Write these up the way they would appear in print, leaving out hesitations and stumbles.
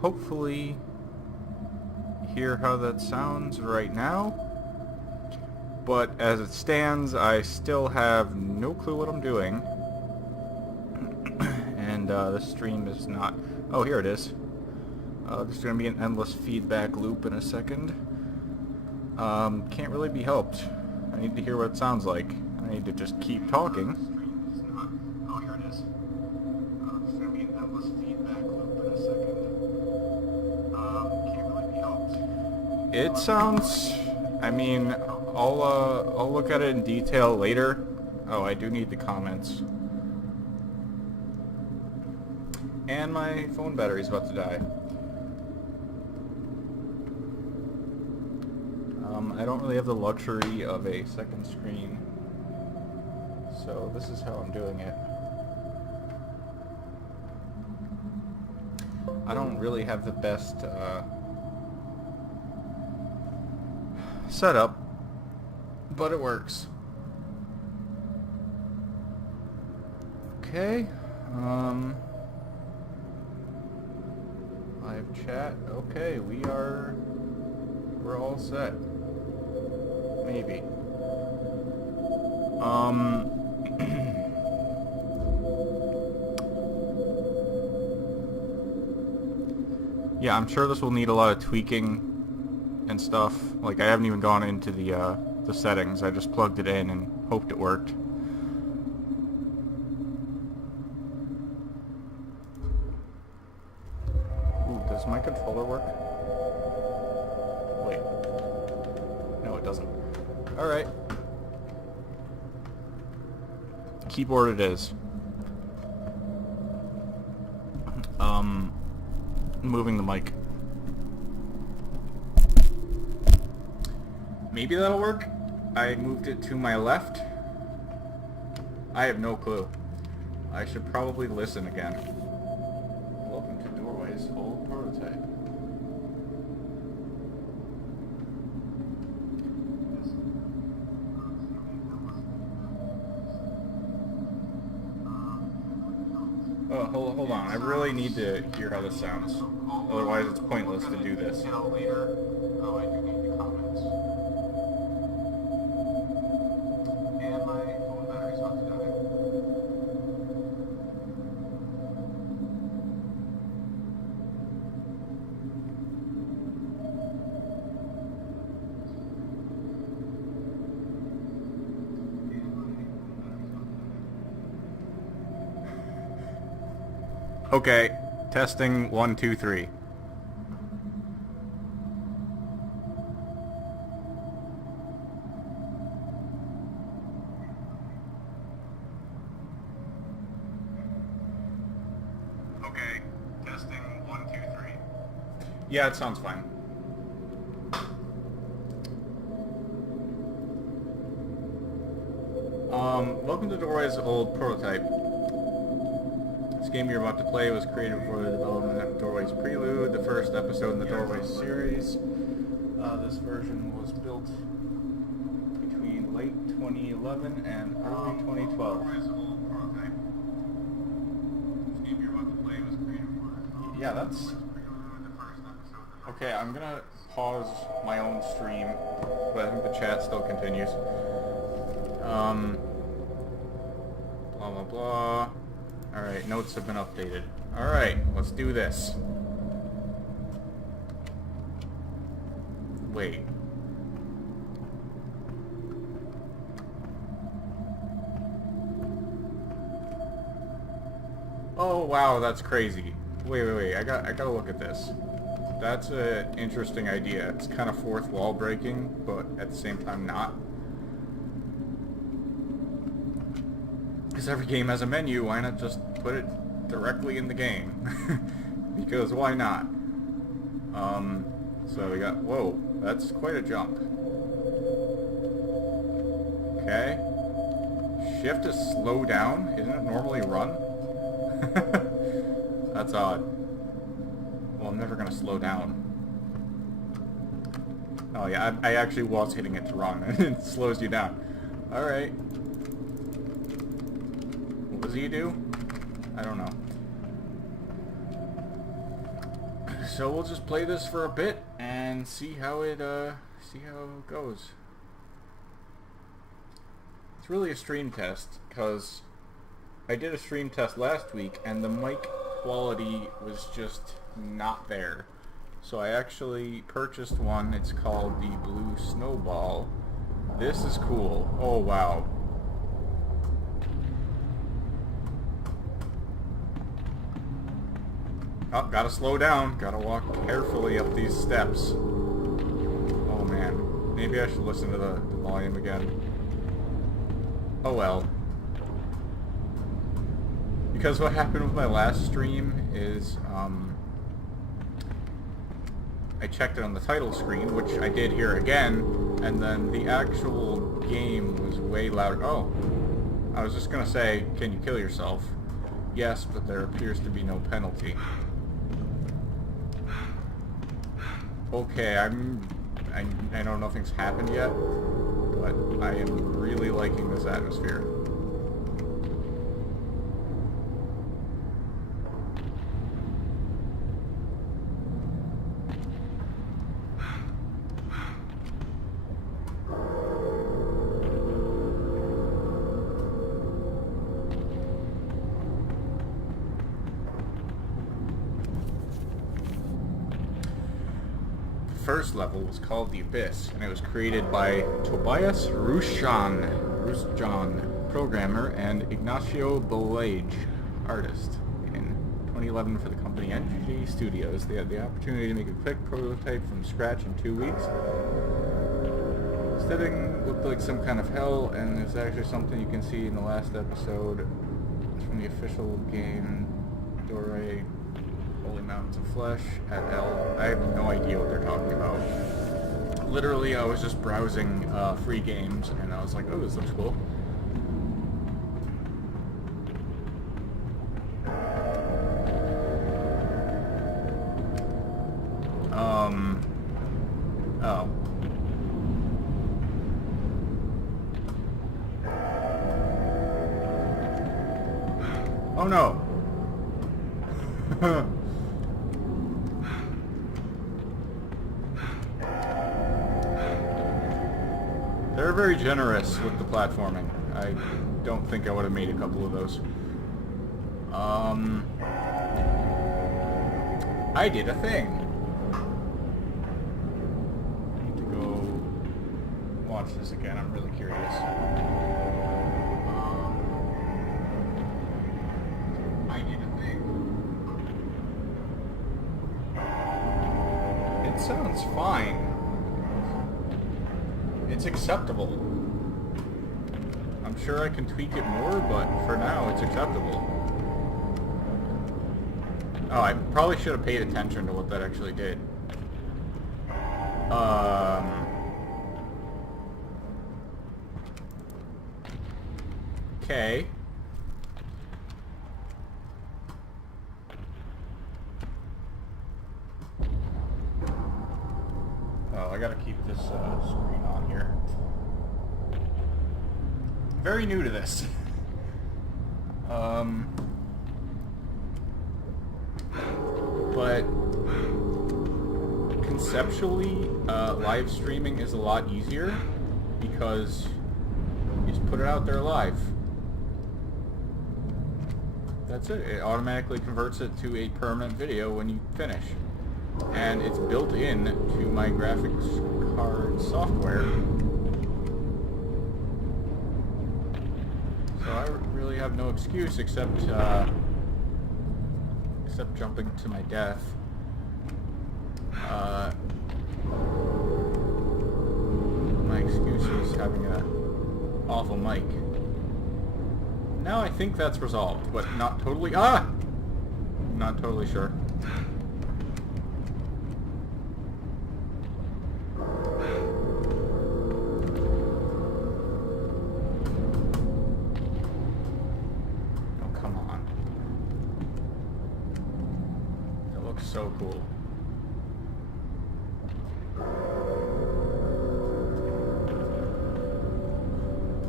hopefully hear how that sounds right now. But as it stands, I still have no clue what I'm doing. And the stream is not... Oh, here it is. There's going to be an endless feedback loop in a second. Can't really be helped. I need to hear what it sounds like. I need to just keep talking. Oh, here it is. There's going to be an endless feedback loop in a second. Can't really be helped. It sounds... I mean, I'll look at it in detail later. Oh, I do need the comments. And my phone battery's about to die. I don't really have the luxury of a second screen, so this is how I'm doing it. I don't really have the best setup, but it works. Okay. Live chat. Okay, we're all set. Maybe. Yeah, I'm sure this will need a lot of tweaking and stuff. Like, I haven't even gone into the settings. I just plugged it in and hoped it worked. Ooh, does my controller work? Wait. No, it doesn't. Alright. Keyboard it is. Moving the mic. Maybe that'll work. I moved it to my left. I have no clue. I should probably listen again. Welcome to Doorway's old prototype. Oh, hold on. I really need to hear how this sounds. Otherwise, it's pointless to do this. Later. Oh, I do need the comments. And my phone battery's about to die. Okay, testing 1, 2, 3. Okay, testing 1, 2, 3. Yeah, it sounds fine. Welcome to Doorway's old prototype. This game you're about to play was created before the development of Doorway's Prelude, the first episode in the Doorway series. This version was built between late 2011 and early 2012. Yeah, that's... Okay, I'm gonna pause my own stream, but I think the chat still continues. Blah blah blah. Alright, notes have been updated. Alright, let's do this. Wait. Oh wow, that's crazy. Wait, I gotta look at this. That's an interesting idea. It's kind of fourth wall breaking, but at the same time not. Because every game has a menu, why not just put it directly in the game? Because why not? So we got, whoa, that's quite a jump. Okay. Shift is slow down? Isn't it normally run? That's odd. Well, I'm never gonna slow down. Oh yeah, I actually was hitting it to run, and it slows you down. Alright. What does he do? I don't know. So we'll just play this for a bit and see how it goes. It's really a stream test because I did a stream test last week and the mic quality was just not there. So I actually purchased one. It's called the Blue Snowball. This is cool. Oh wow. Oh, gotta slow down. Gotta walk carefully up these steps. Oh man. Maybe I should listen to the volume again. Oh well. Because what happened with my last stream is, I checked it on the title screen, which I did here again, and then the actual game was way louder. Oh, I was just gonna say, can you kill yourself? Yes, but there appears to be no penalty. Okay, I know nothing's happened yet, but I am really liking this atmosphere. First level was called The Abyss, and it was created by Tobias Rusjan, programmer, and Ignacio Bolage, artist, in 2011 for the company NG Studios. They had the opportunity to make a quick prototype from scratch in 2 weeks. Setting looked like some kind of hell, and there's actually something you can see in the last episode. It's from the official game, Dore Holy Mountains of Flesh at L. I have no idea what they're talking about. Literally, I was just browsing free games, and I was like, oh, this looks cool. Oh. Oh no! They're very generous with the platforming. I don't think I would have made a couple of those. I did a thing. I need to go watch this again. I'm really curious. I did a thing. It sounds fine. It's acceptable. I'm sure I can tweak it more, but for now it's acceptable. Oh, I probably should have paid attention to what that actually did. Okay. Oh, I gotta keep this screen on here. Very new to this. But conceptually, live streaming is a lot easier because you just put it out there live. That's it. It automatically converts it to a permanent video when you finish. And it's built in to my graphics card software. So I really have no excuse except jumping to my death. My excuse is having an awful mic. Now I think that's resolved, but not totally. Not totally sure. So cool.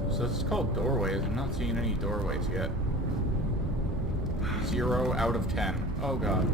So this is called doorways. I'm not seeing any doorways yet. 0 out of 10. Oh god.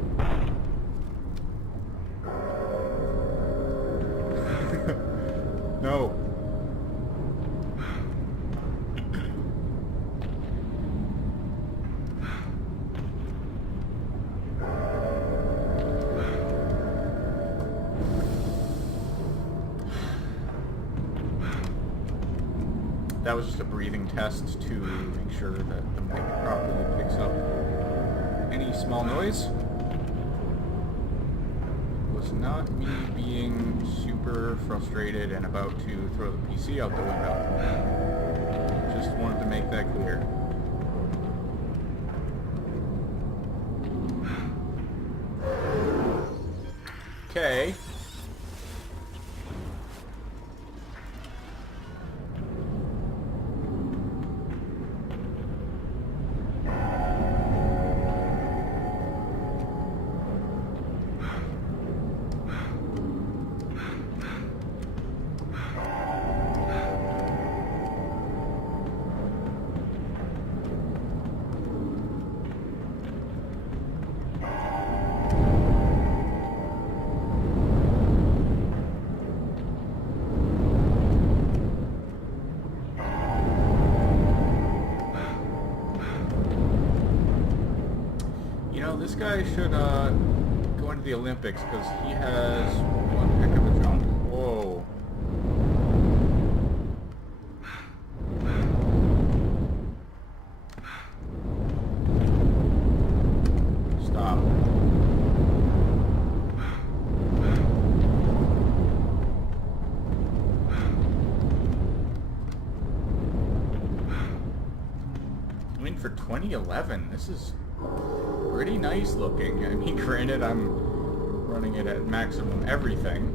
that was just a breathing test to make sure that the mic properly picks up any small noise. Was not me being super frustrated and about to throw the PC out the window. Just wanted to make that clear. Okay. This guy should go into the Olympics because he has one heck of a jump. Whoa. Stop. I mean, for 2011, this is pretty nice looking. I mean, granted, I'm running it at maximum everything.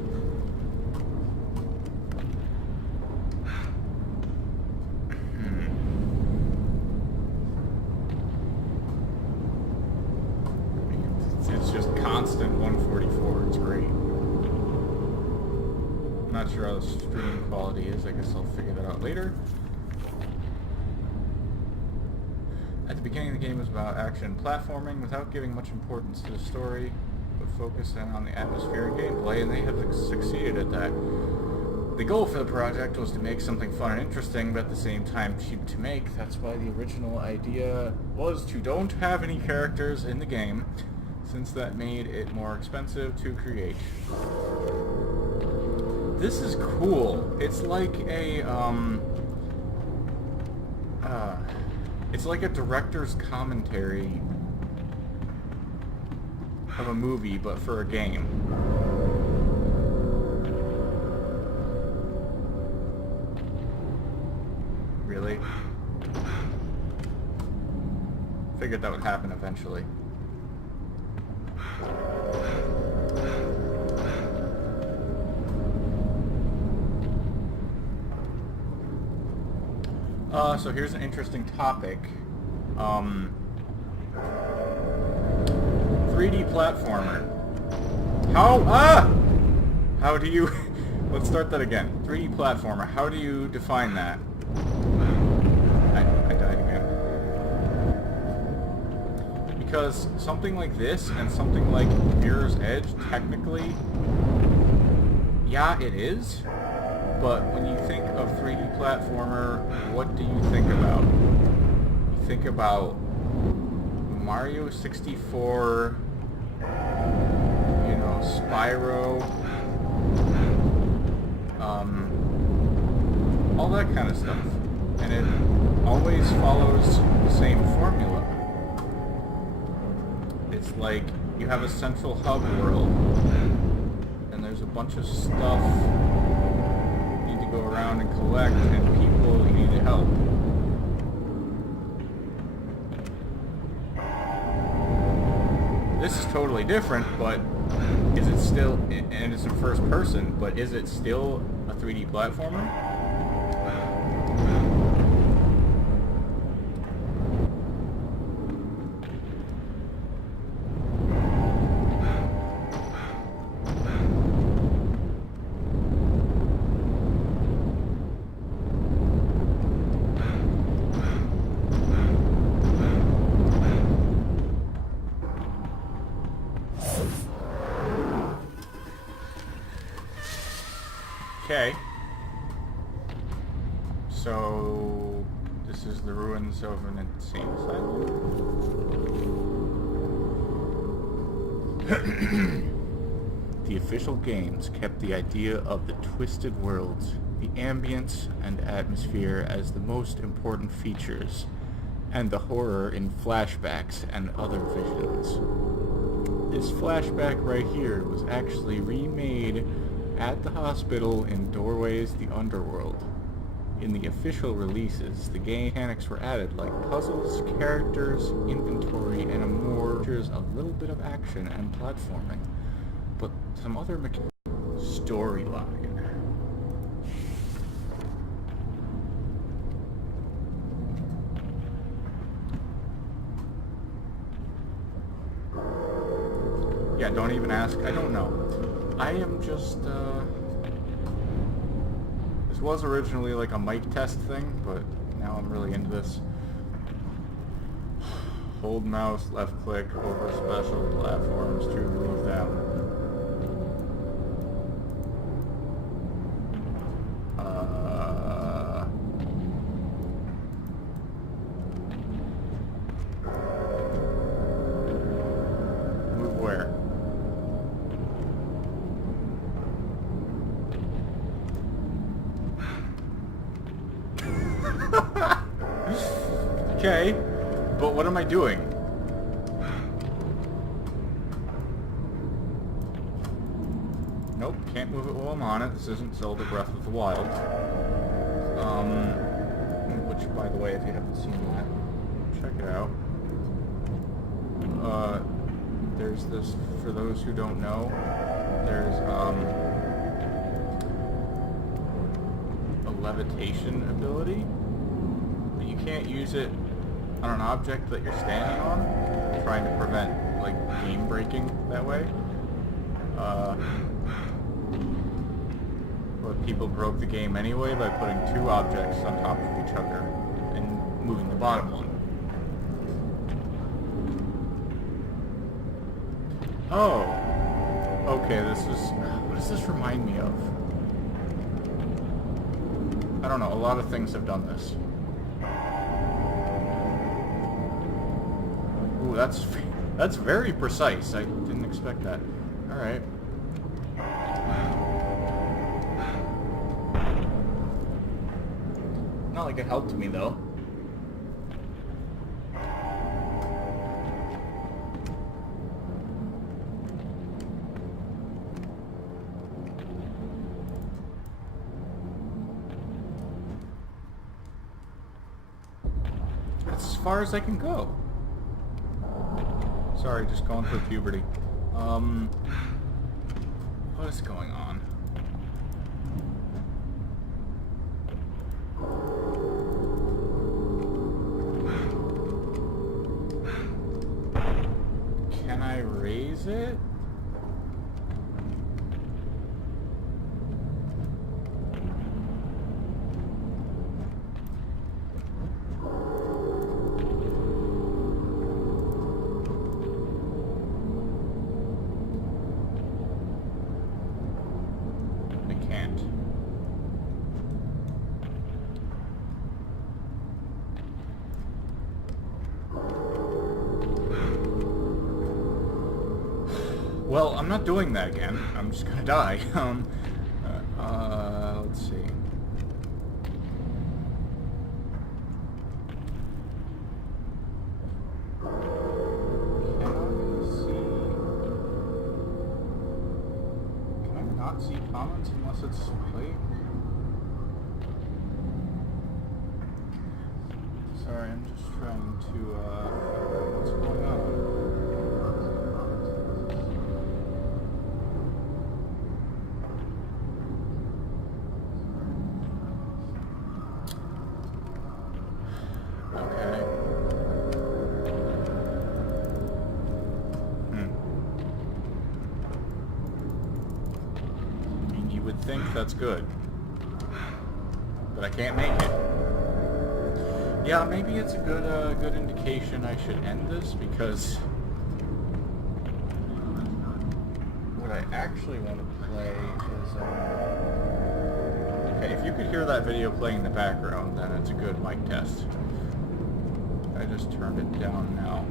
It's just constant 144. It's great. I'm not sure how the stream quality is. I guess I'll figure that out later. At the beginning of the game was about action and platforming without giving much importance to the story, but focusing on the atmosphere and gameplay, and they have succeeded at that. The goal for the project was to make something fun and interesting, but at the same time cheap to make. That's why the original idea was to don't have any characters in the game, since that made it more expensive to create. This is cool. It's like a, it's like a director's commentary of a movie, but for a game. Really? Figured that would happen eventually. So here's an interesting topic. 3D platformer. How do you... Let's start that again. 3D platformer. How do you define that? I died again. Because something like this and something like Mirror's Edge, technically, yeah, it is. But when you think of 3D platformer, what do you think about? You think about Mario 64, you know, Spyro, all that kind of stuff. And it always follows the same formula. It's like you have a central hub world, and there's a bunch of stuff go around and collect, and people you need to help. This is totally different, but is it still, and it's in first person, but is it still a 3D platformer? Okay. So this is the ruins of an insane asylum. The official games kept the idea of the twisted worlds the ambience and atmosphere as the most important features, and the horror in flashbacks and other visions. This flashback right here was actually remade at the hospital in Doorways the Underworld. In the official releases, the game mechanics were added like puzzles, characters, inventory, and a little bit of action and platforming, but some other storyline. Yeah, don't even ask. I don't know. I am just, this was originally like a mic test thing, but now I'm really into this. Hold mouse, left click, over special platforms to remove them. Move where? Okay, but what am I doing? Nope, can't move it while I'm on it. This isn't Zelda Breath of the Wild. Which, by the way, if you haven't seen that, check it out. There's this, for those who don't know, there's, a levitation ability, but you can't use it on an object that you're standing on, trying to prevent, like, game breaking that way. But people broke the game anyway by putting two objects on top of each other and moving the bottom one. Oh! Okay, what does this remind me of? I don't know, a lot of things have done this. Ooh, that's very precise. I didn't expect that. Alright. Not like it helped me, though. That's as far as I can go. Sorry, just going through puberty. What is going on? Can I raise it? Well, I'm not doing that again. I'm just gonna die. Let's see. Can I not see comments unless it's playing? Sorry, I'm just trying to, figure out what's going on. Think that's good, but I can't make it. Yeah, maybe it's a good indication I should end this, because what I actually want to play is okay, if you could hear that video playing in the background, then it's a good mic test. I just turned it down now.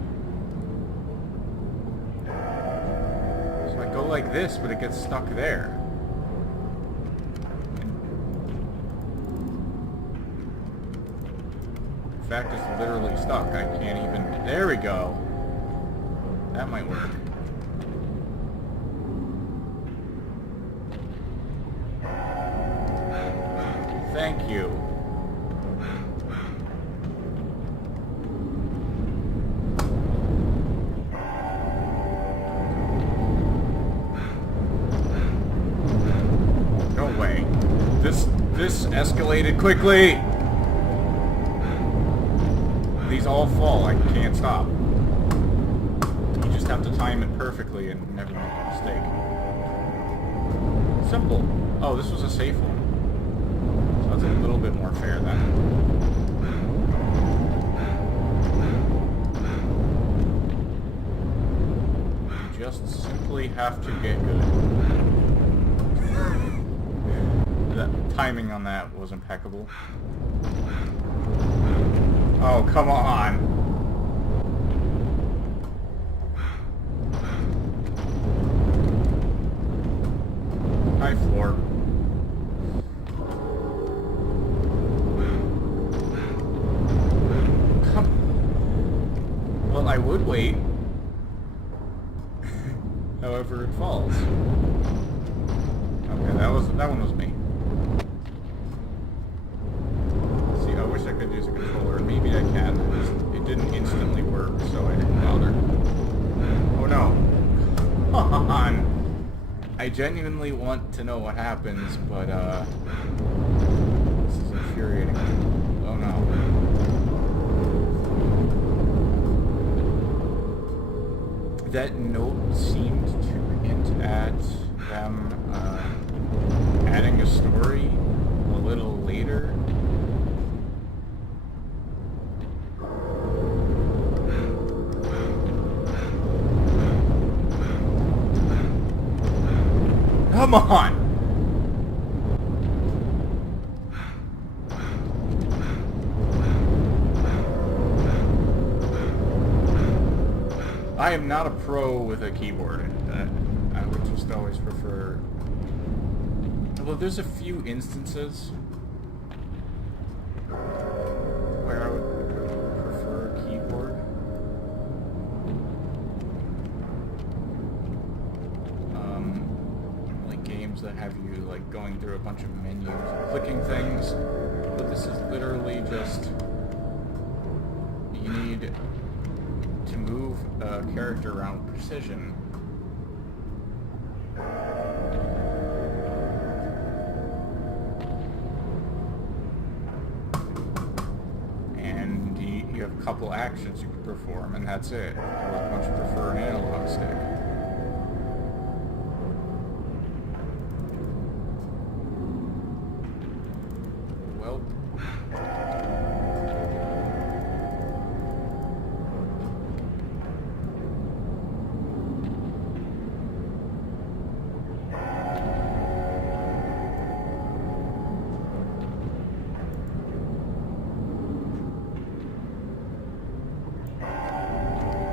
So I go like this, but it gets stuck there. back is literally stuck. I can't even... There we go. That might work. Thank you. No way. This escalated quickly. These all fall. I can't stop. You just have to time it perfectly and never make a mistake. Simple. Oh, this was a safe one. So that's a little bit more fair then. You just simply have to get good. The timing on that was impeccable. Oh, come on. High floor. Come. Well, I would wait. However, it falls. Okay, that one was me. See, I wish I could use a controller. Maybe I can. It didn't instantly work, so I didn't bother. Oh no. Come on. I genuinely want to know what happens, but this is infuriating. Oh no. That note seemed to hint at them adding a story a little later. Come on! I am not a pro with a keyboard. I would just always prefer... Although there's a few instances where I would prefer a keyboard. Like games that have you like going through a bunch of menus, clicking things. But this is literally just... You need to move a character around with precision. And you have a couple actions you can perform, and that's it. I would much prefer an analog stick. Well...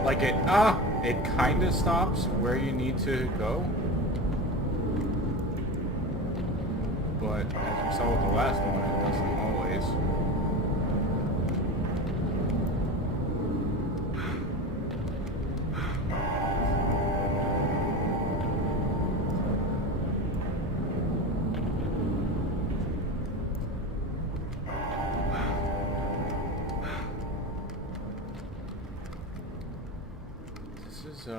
Like it kind of stops where you need to go. But as you saw with the last one, it doesn't always. This is,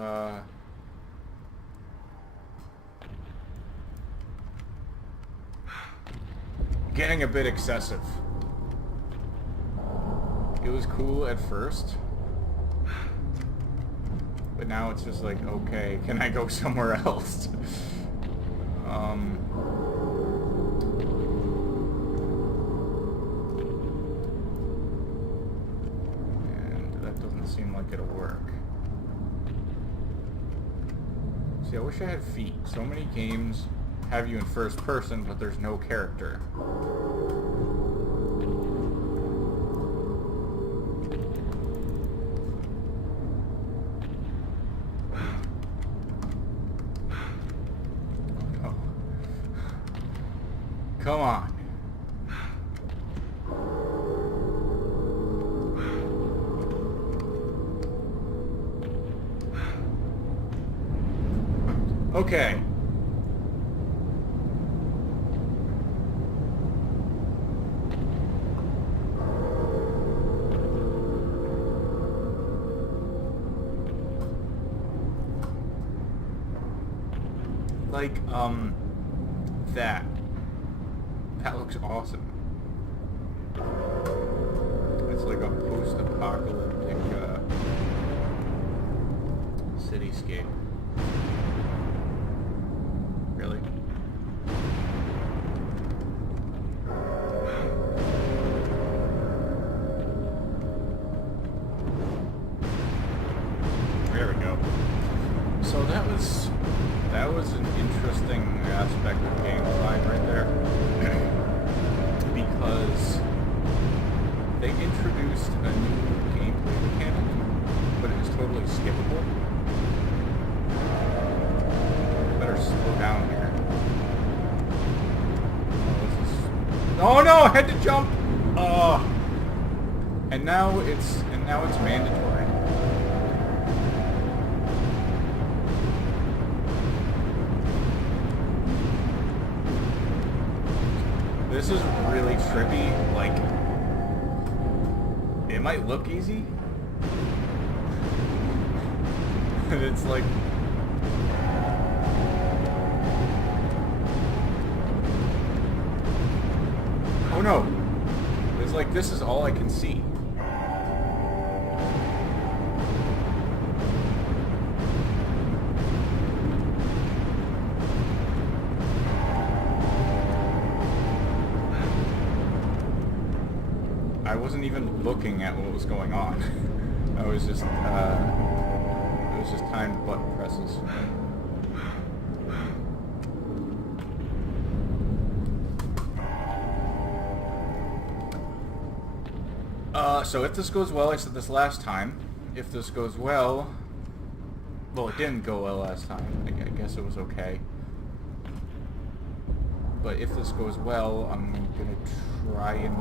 getting a bit excessive. It was cool at first, but now it's just like, okay, can I go somewhere else? And that doesn't seem like it'll work. See, I wish I had feet. So many games have you in first person, but there's no character. Oh. Come on. Okay. Like, that. That looks awesome. It's like a post-apocalyptic, cityscape. Really? There we go. So that was an interesting aspect of game design right there. Because they introduced a new gameplay mechanic, but it was totally skippable. Better slow down here. Oh no! I had to jump. Oh. And now it's mandatory. This is really trippy. Like, it might look easy, but it's like, oh no! It's like, this is all I can see. I wasn't even looking at what was going on. I was just, it was just timed button presses. So if this goes well, I said this last time, if this goes well, it didn't go well last time. I guess it was okay. But if this goes well, I'm gonna try and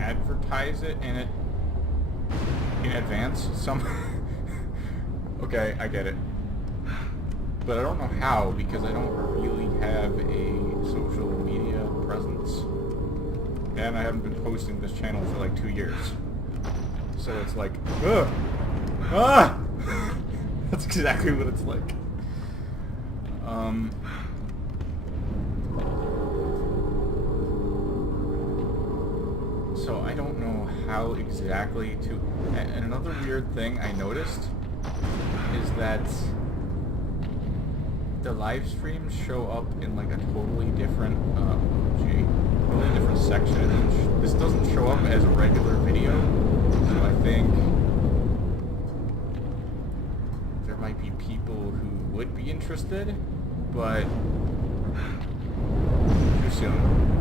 advertise it in advance. Okay, I get it. But I don't know how, because I don't really have a social media presence. And I haven't been posting this channel for like 2 years. So it's like, ugh! Ah! That's exactly what it's like. So I don't know how exactly to... And another weird thing I noticed is that the live streams show up in like a totally different, totally different section. This doesn't show up as a regular video, so I think there might be people who would be interested, but too soon.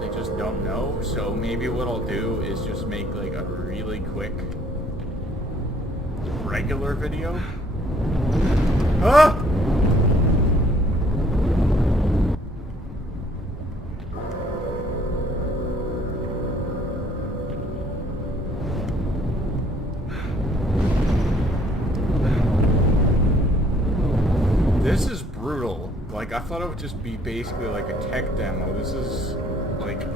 They just don't know, so maybe what I'll do is just make like a really quick regular video. Ah! This is brutal. Like, I thought it would just be basically like a tech demo. This is like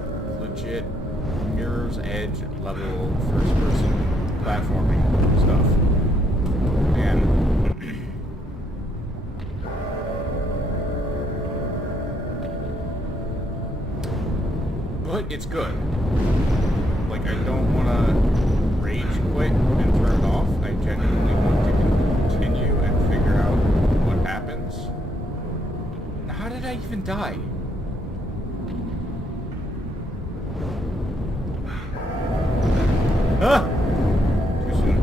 legit Mirror's Edge level first-person platforming stuff, and but it's good. Like, I don't want to rage quit and turn it off. I genuinely want to continue and figure out what happens. How did I even die? Ah! Too soon.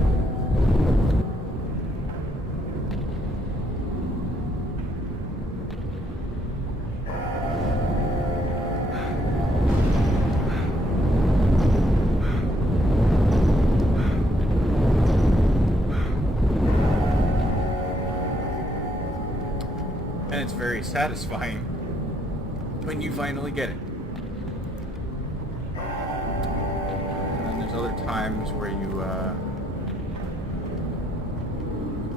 And it's very satisfying when you finally get it. Other times where you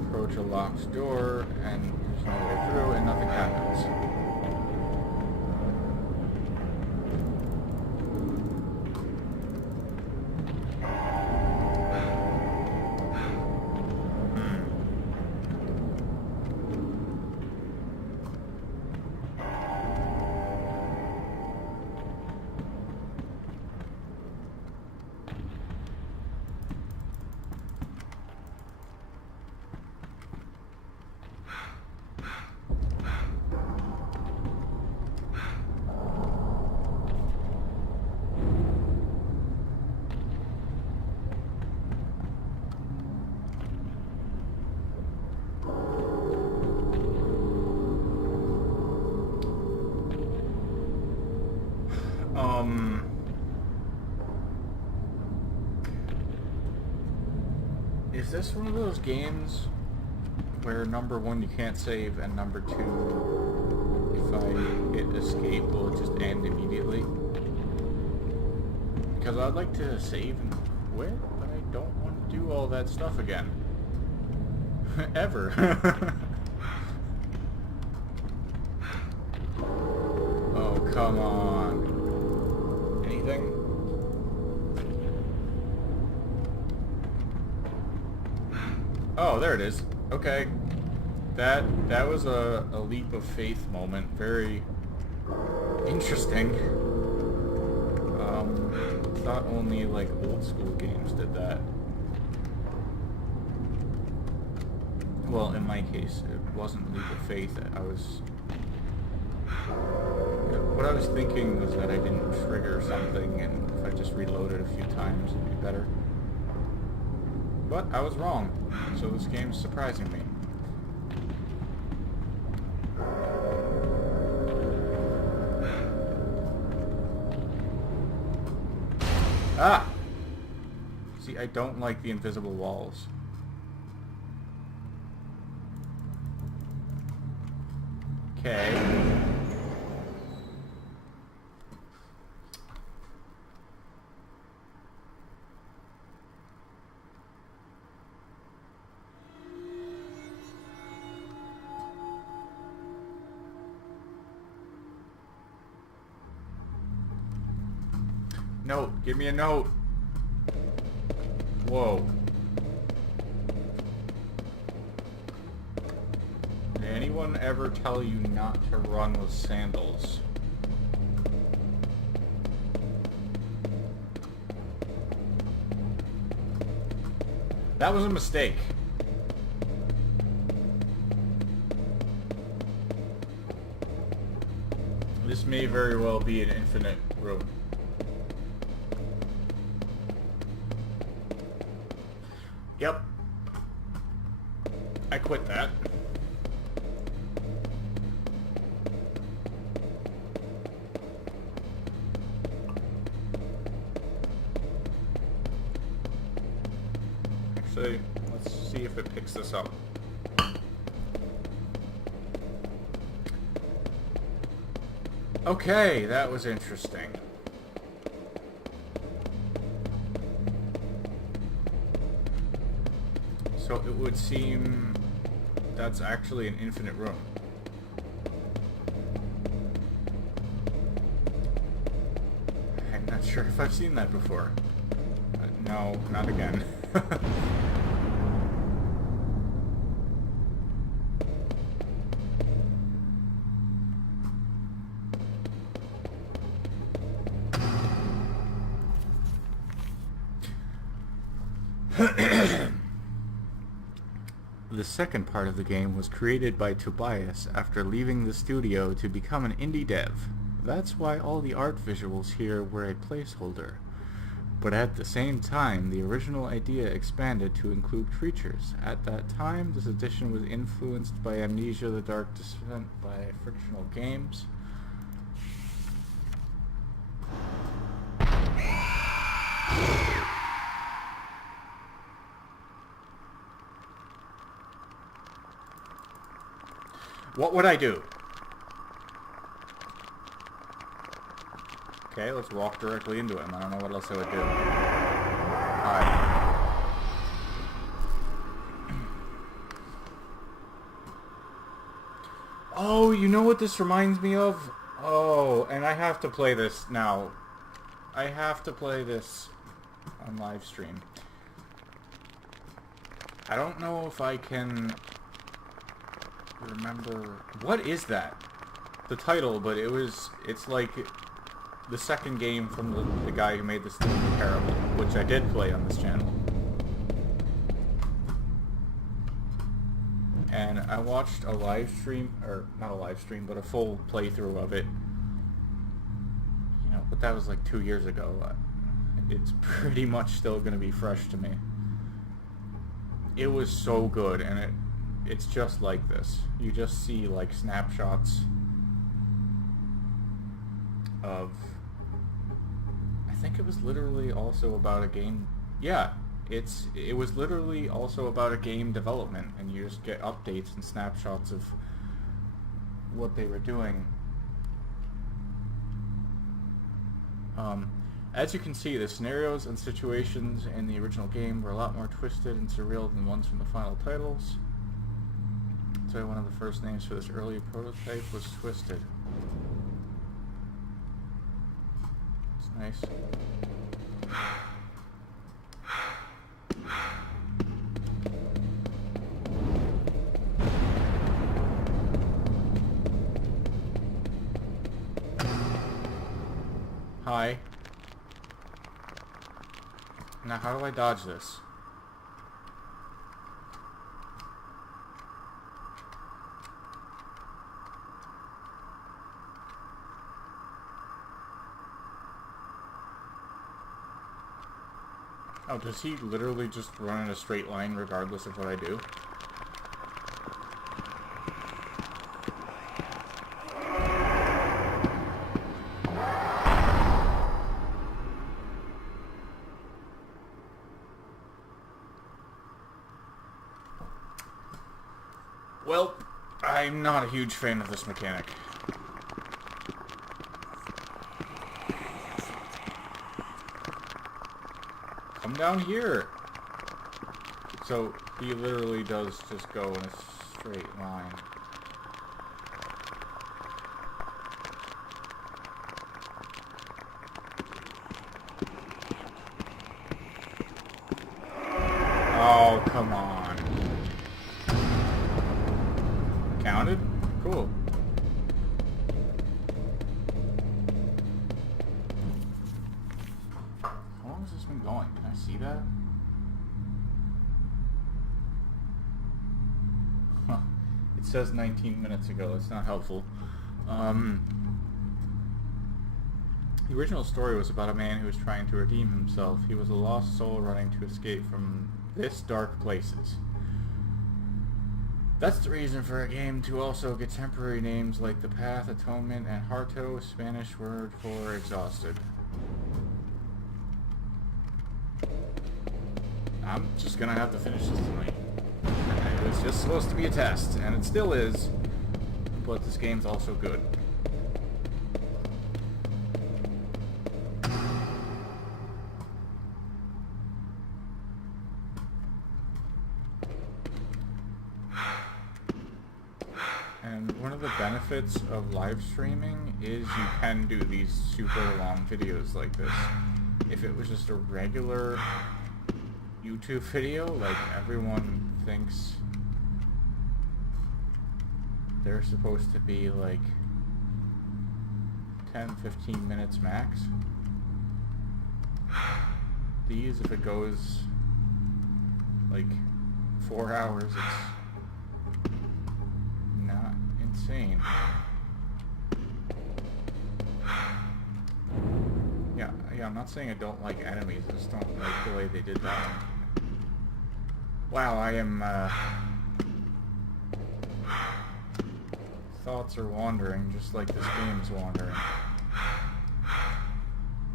approach a locked door and There's no way through and nothing happens. Is this one of those games where number one you can't save and number two, if I hit escape, will it just end immediately? Because I'd like to save and quit, but I don't want to do all that stuff again. Ever. Oh, come on. Anything? Oh, there it is. Okay. That was a leap of faith moment. Very interesting. Thought only like old school games did that. Well, in my case, it wasn't a leap of faith. What I was thinking was that I didn't trigger something, and if I just reloaded a few times, it'd be better. But I was wrong, so this game's surprising me. Ah! See, I don't like the invisible walls. Okay. Note. Give me a note. Whoa. Did anyone ever tell you not to run with sandals? That was a mistake. This may very well be an infinite room. Yep. I quit that. Actually, let's see if it picks this up. Okay, that was interesting. So it would seem that's actually an infinite room. I'm not sure if I've seen that before. No, not again. The second part of the game was created by Tobias after leaving the studio to become an indie dev. That's why all the art visuals here were a placeholder. But at the same time, the original idea expanded to include creatures. At that time, this edition was influenced by Amnesia: The Dark Descent by Frictional Games. What would I do? Okay, let's walk directly into him. I don't know what else I would do. Alright. Oh, you know what this reminds me of? Oh, and I have to play this now. I have to play this on live stream. I don't know if I can remember... What is that? The title, but it's like the second game from the guy who made this thing terrible, which I did play on this channel. And I watched a live stream, or not a live stream, but a full playthrough of it. You know, but that was like 2 years ago. It's pretty much still going to be fresh to me. It was so good, and it's just like this. You just see like snapshots of... I think it was literally also about a game... Yeah, it was literally also about a game development, and you just get updates and snapshots of what they were doing. As you can see, the scenarios and situations in the original game were a lot more twisted and surreal than ones from the final titles. So one of the first names for this early prototype was Twisted. It's nice. Hi. Now how do I dodge this? Oh, does he literally just run in a straight line regardless of what I do? Well, I'm not a huge fan of this mechanic. Come down here! So, he literally does just go in a straight line. Oh, come on. Counted? Cool. How long has this been going? Can I see that? Huh. It says 19 minutes ago. That's not helpful. The original story was about a man who was trying to redeem himself. He was a lost soul running to escape from this dark places. That's the reason for a game to also get temporary names like The Path, Atonement, and Harto, Spanish word for exhausted. I'm just gonna have to finish this tonight. It was just supposed to be a test, and it still is, but this game's also good. And one of the benefits of live streaming is you can do these super long videos like this. If it was just a regular YouTube video, like everyone thinks they're supposed to be like 10-15 minutes max. These, if it goes like 4 hours, it's not insane. Yeah, I'm not saying I don't like enemies, I just don't like the way they did that one. Wow, I am, thoughts are wandering just like this game's wandering.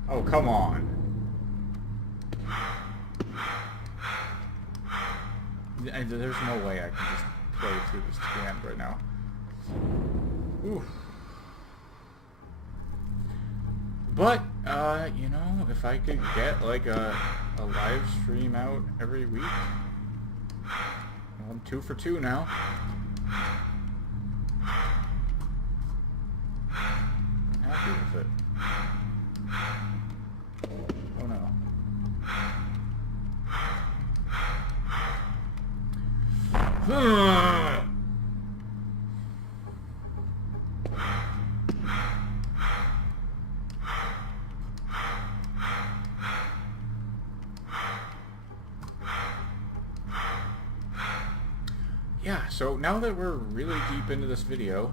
Oh, come on. There's no way I can just play through this to the end right now. Oof. But, you know, if I could get like a live stream out every week, well, I'm 2 for 2 now. is it? Oh no. Yeah, so now that we're really deep into this video,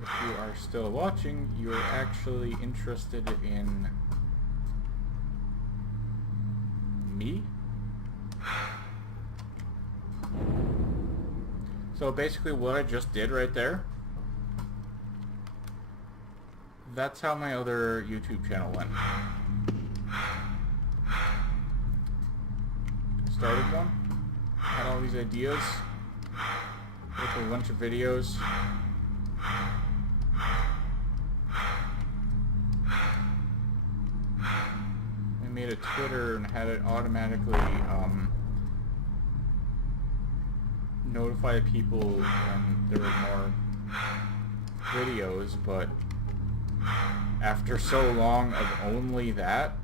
if you are still watching, you're actually interested in me? So basically what I just did right there, that's how my other YouTube channel went. Started one, had all these ideas, with a bunch of videos. I made a Twitter and had it automatically notify people when there were more videos, but after so long of only that,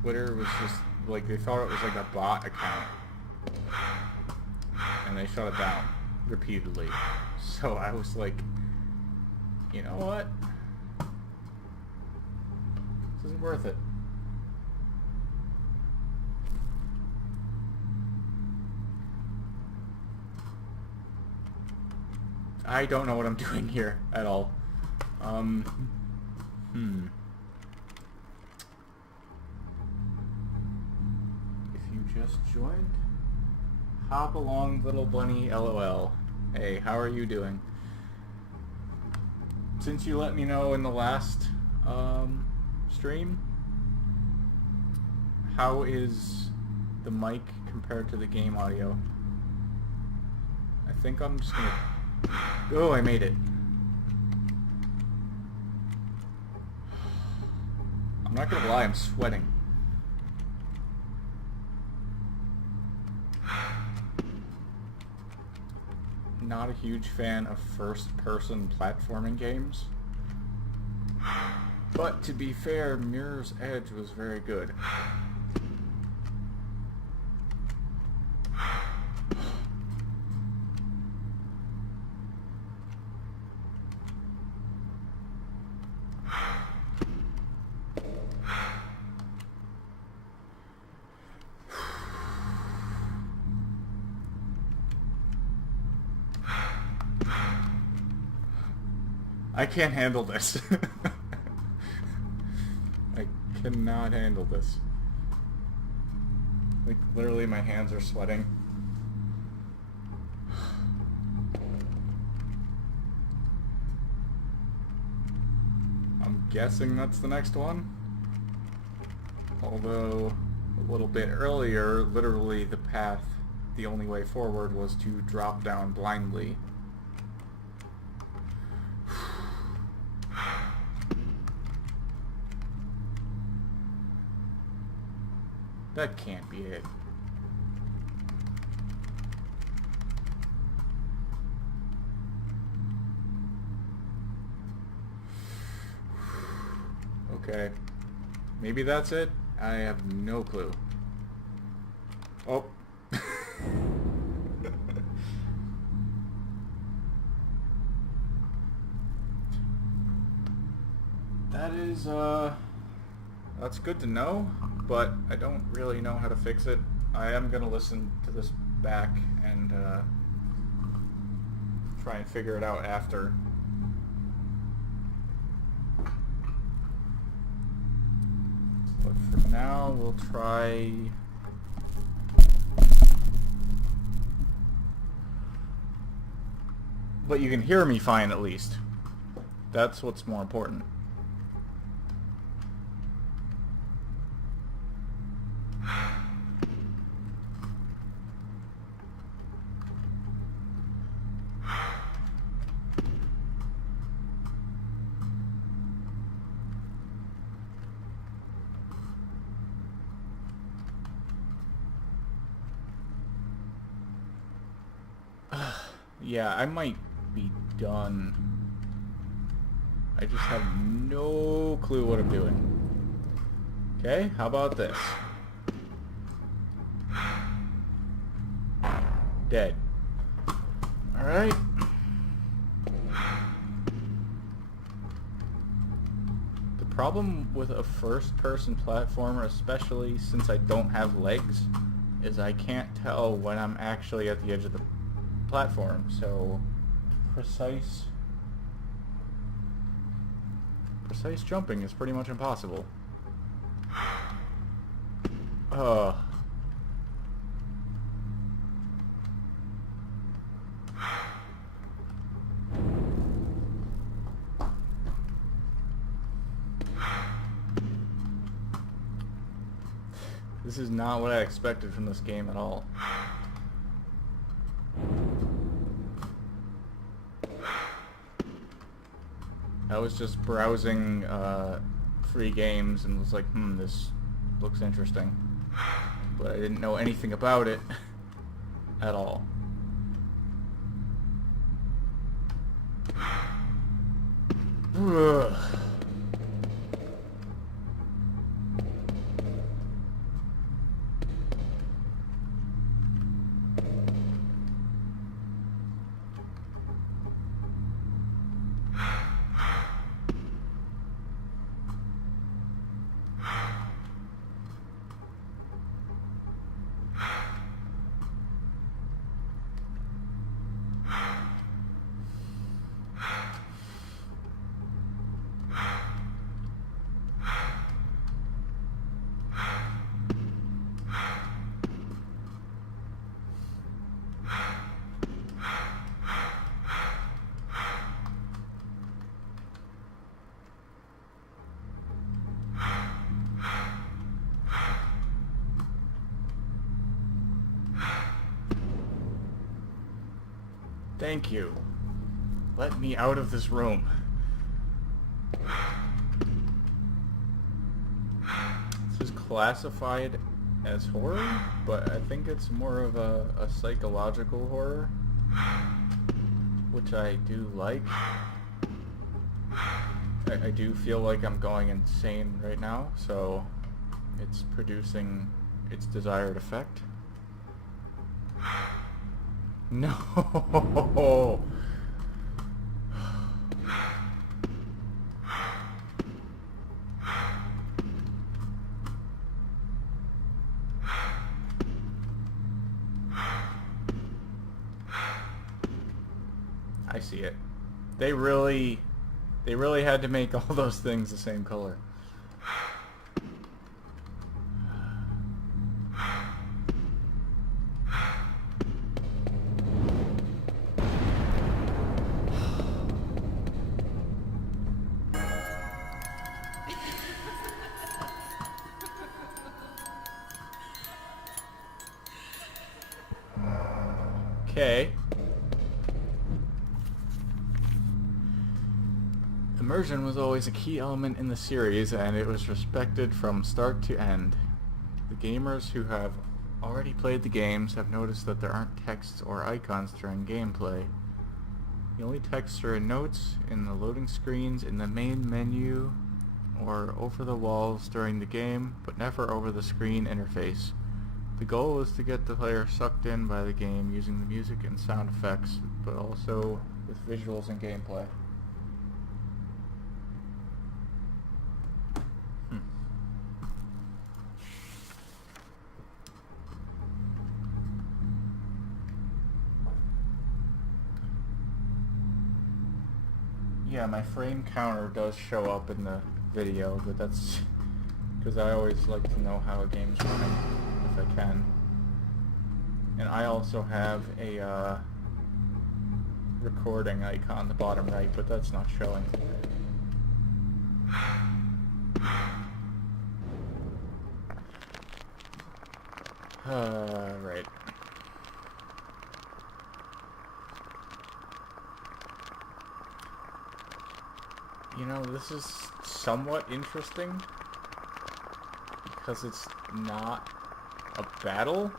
Twitter was just like, they thought it was like a bot account, and they shut it down repeatedly. So I was like, you know what? This isn't worth it. I don't know what I'm doing here at all. If you just joined, hop along, little bunny, LOL. Hey, how are you doing? Since you let me know in the last stream, how is the mic compared to the game audio? I think I'm just gonna... Oh, I made it. I'm not gonna lie, I'm sweating. Not a huge fan of first-person platforming games. But to be fair, Mirror's Edge was very good. I can't handle this. I cannot handle this. Like, literally my hands are sweating. I'm guessing that's the next one. Although, a little bit earlier, literally the path, the only way forward was to drop down blindly. That can't be it. Okay. Maybe that's it? I have no clue. Oh. That is, that's good to know, but I don't really know how to fix it. I am going to listen to this back and try and figure it out after. But for now, we'll try... But you can hear me fine at least. That's what's more important. Yeah, I might be done I just have no clue what I'm doing. Okay, how about this? Dead. Alright. The problem with a first-person platformer, especially since I don't have legs, is I can't tell when I'm actually at the edge of the platform, so precise jumping is pretty much impossible. Ugh. This is not what I expected from this game at all. I was just browsing free games and was like, this looks interesting. But I didn't know anything about it at all. Ugh. Thank you. Let me out of this room. This is classified as horror, but I think it's more of a psychological horror, which I do like. I do feel like I'm going insane right now, so it's producing its desired effect. No! I see it. They really had to make all those things the same color. Okay. Immersion was always a key element in the series, and it was respected from start to end. The gamers who have already played the games have noticed that there aren't texts or icons during gameplay. The only texts are in notes, in the loading screens, in the main menu, or over the walls during the game, but never over the screen interface. The goal is to get the player sucked in by the game using the music and sound effects, but also with visuals and gameplay. Yeah, my frame counter does show up in the video, but that's because I always like to know how a game's running, if I can. And I also have a recording icon on the bottom right, but that's not showing. Right. You know, this is somewhat interesting because it's not a battle.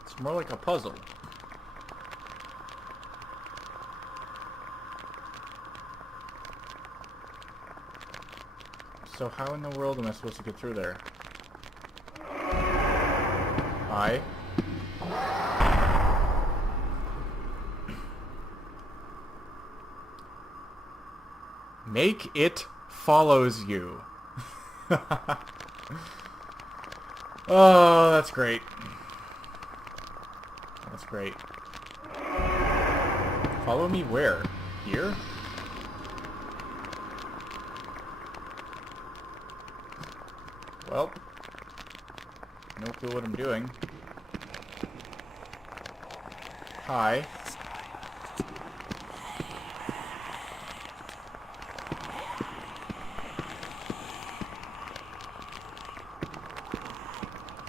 It's more like a puzzle. So how in the world am I supposed to get through there? Hi. Make it follows you. Oh, that's great. That's great. Follow me where? Here? Well, no clue what I'm doing. Hi. Is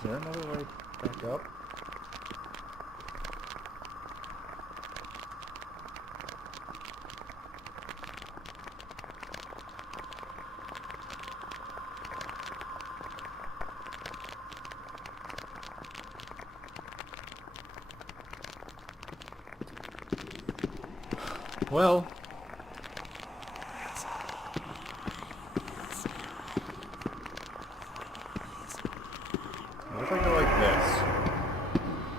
there another way back up? Well, what if I go like this?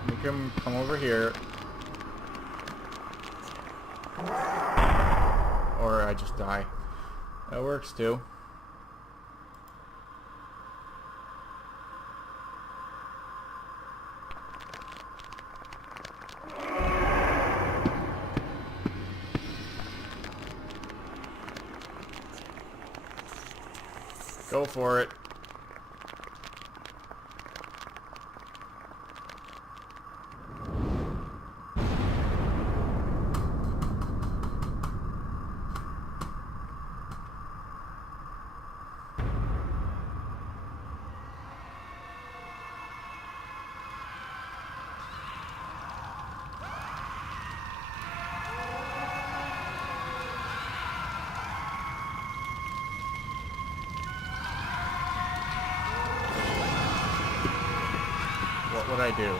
Make him come over here. Or I just die. That works too. Go for it. What would I do?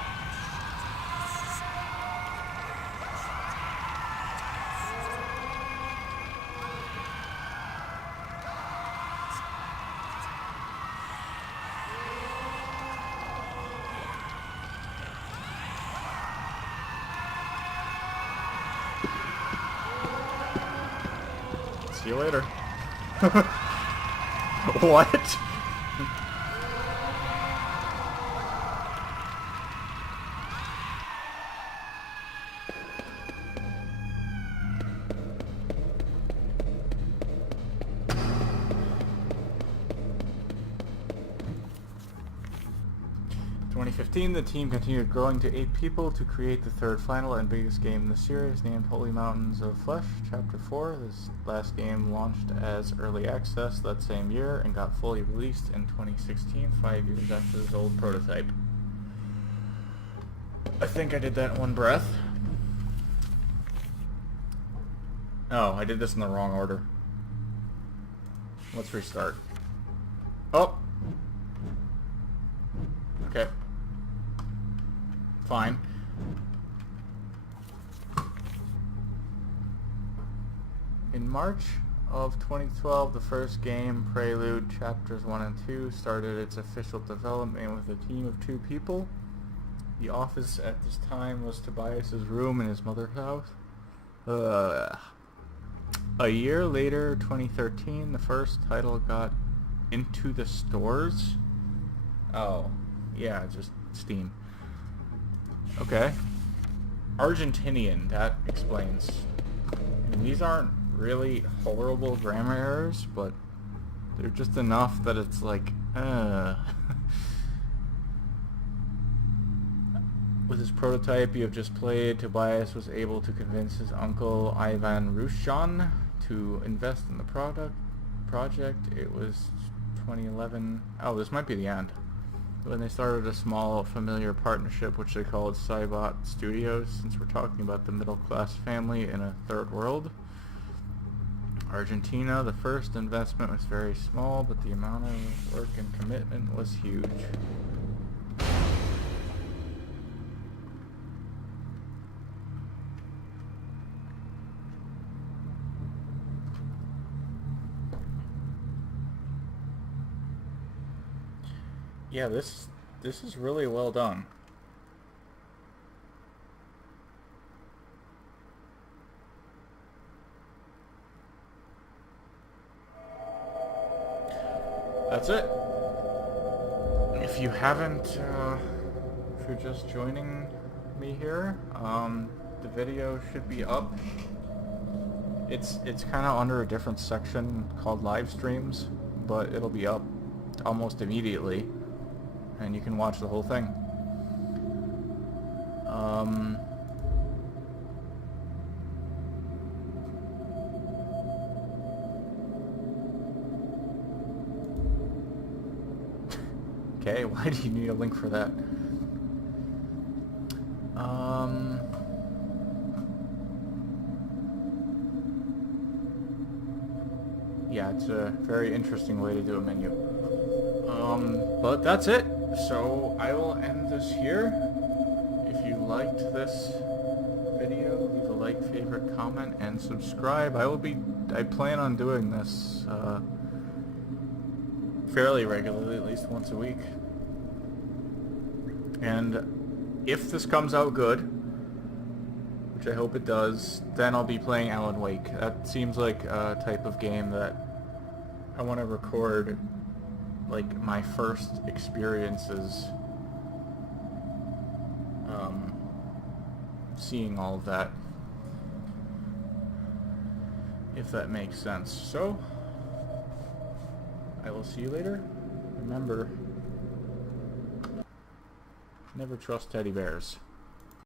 See you later. What? 2015, the team continued growing to 8 people to create the third final and biggest game in the series, named Holy Mountains of Flesh, Chapter 4. This last game launched as early access that same year and got fully released in 2016, 5 years after this old prototype. I think I did that in one breath. Oh, I did this in the wrong order. Let's restart. Oh! Okay. Fine. In March of 2012, the first game, Prelude Chapters 1 and 2, started its official development with a team of 2 people. The office at this time was Tobias's room in his mother's house. A year later, 2013, the first title got into the stores. Oh, yeah, just Steam. Okay. Argentinian, that explains. I mean, these aren't really horrible grammar errors, but they're just enough that it's like, With his prototype you have just played, Tobias was able to convince his uncle Ivan Rushan to invest in the project. It was 2011. Oh, this might be the end. When they started a small, familiar partnership which they called Cybot Studios, since we're talking about the middle-class family in a third world. Argentina, the first investment was very small, but the amount of work and commitment was huge. yeah, this is really well done. That's it. If you haven't, if you're just joining me here, the video should be up. It's kind of under a different section called live streams, but it'll be up almost immediately, and you can watch the whole thing. Okay, why do you need a link for that? Yeah, it's a very interesting way to do a menu. But that's it. So I will end this here. If you liked this video, leave a like, favorite, comment, and subscribe. I plan on doing this fairly regularly, at least once a week. And if this comes out good, which I hope it does, then I'll be playing Alan Wake. That seems like a type of game that I want to record, like, my first experiences seeing all of that, if that makes sense. So I will see you later. Remember, never trust teddy bears.